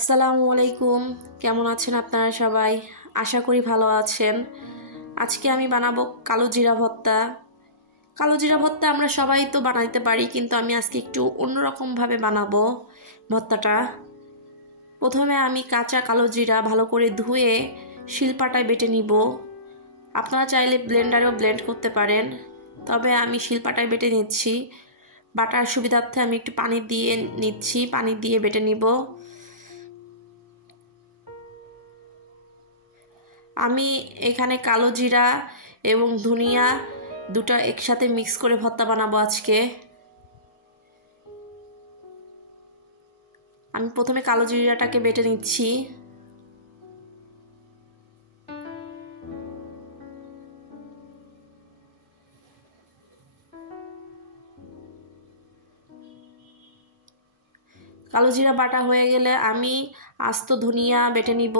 আসসালামু আলাইকুম। কেমন আছেন আপনারা সবাই? আশা করি ভালো আছেন। আজকে আমি বানাবো কালো জিরা ভর্তা। কালো জিরা ভর্তা আমরা সবাই তো বানাইতে পারি, কিন্তু আমি আজকে একটু অন্যরকমভাবে বানাবো ভর্তাটা। প্রথমে আমি কাঁচা কালো জিরা ভালো করে ধুয়ে শিলপাটায় বেটে নিব। আপনারা চাইলে ব্লেন্ডারেও ব্লেন্ড করতে পারেন, তবে আমি শিলপাটায় বেটে নিচ্ছি। বাটার সুবিধার্থে আমি একটু পানি দিয়ে নিচ্ছি, পানি দিয়ে বেটে নিব। আমি এখানে কালো জিরা এবং ধনিয়া দুটো একসাথে মিক্স করে ভর্তা বানাবো আজকে। আমি প্রথমে কালো জিরাটাকে বেটে নিচ্ছি। কালো জিরা বাটা হয়ে গেলে আমি আস্ত ধনিয়া বেটে নিব।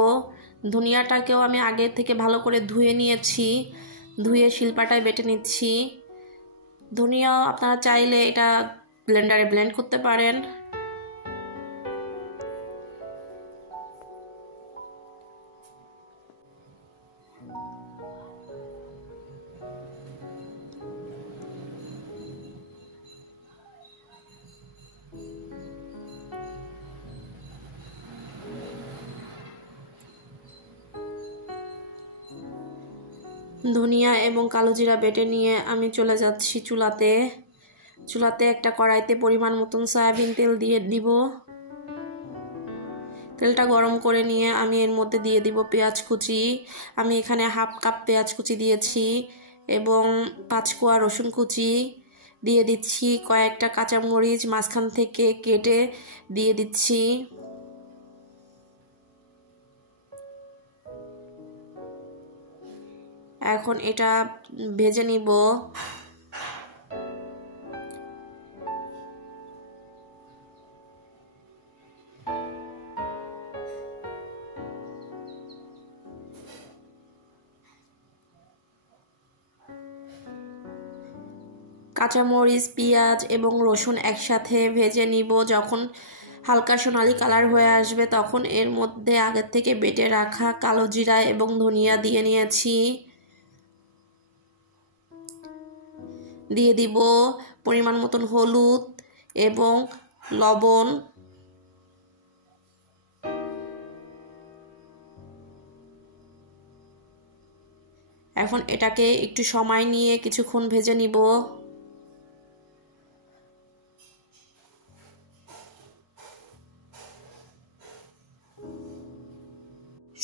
ধনিয়াটাকেও আমি আগে থেকে ভালো করে ধুয়ে নিয়েছি, ধুয়ে শিলপাটায় বেটে নিচ্ছি। ধনিয়াও আপনারা চাইলে এটা ব্লেন্ডারে ব্লেন্ড করতে পারেন। ধনিয়া এবং কালো জিরা বেটে নিয়ে আমি চলে যাচ্ছি চুলাতে একটা কড়াইতে পরিমাণ মতন সয়াবিন তেল দিয়ে দিব। তেলটা গরম করে নিয়ে আমি এর মধ্যে দিয়ে দিব পেঁয়াজ কুচি। আমি এখানে হাফ কাপ পেঁয়াজ কুচি দিয়েছি এবং 5 কোয়া রসুন কুচি দিয়ে দিচ্ছি। কয়েকটা কাঁচামরিচ মাঝখান থেকে কেটে দিয়ে দিচ্ছি। এখন এটা ভেজে নিব। কাঁচামরিচ, পেঁয়াজ এবং রসুন একসাথে ভেজে নিব। যখন হালকা সোনালি কালার হয়ে আসবে তখন এর মধ্যে আগের থেকে বেটে রাখা কালো জিরা এবং ধনিয়া দিয়ে নিয়েছি। দিয়ে দিব পরিমাণ মতন হলুদ এবং লবণ। এখন এটাকে একটু সময় নিয়ে কিছুক্ষণ ভেজে নিব।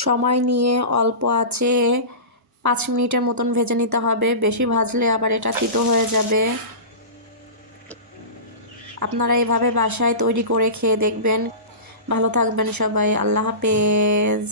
সময় নিয়ে অল্প আঁচে 5 মিনিটের মতন ভেজে নিতে হবে। বেশি ভাজলে আবার এটা তিতো হয়ে যাবে। আপনারা এইভাবে বাসায় তৈরি করে খেয়ে দেখবেন। ভালো থাকবেন সবাই। আল্লাহ হাফেজ।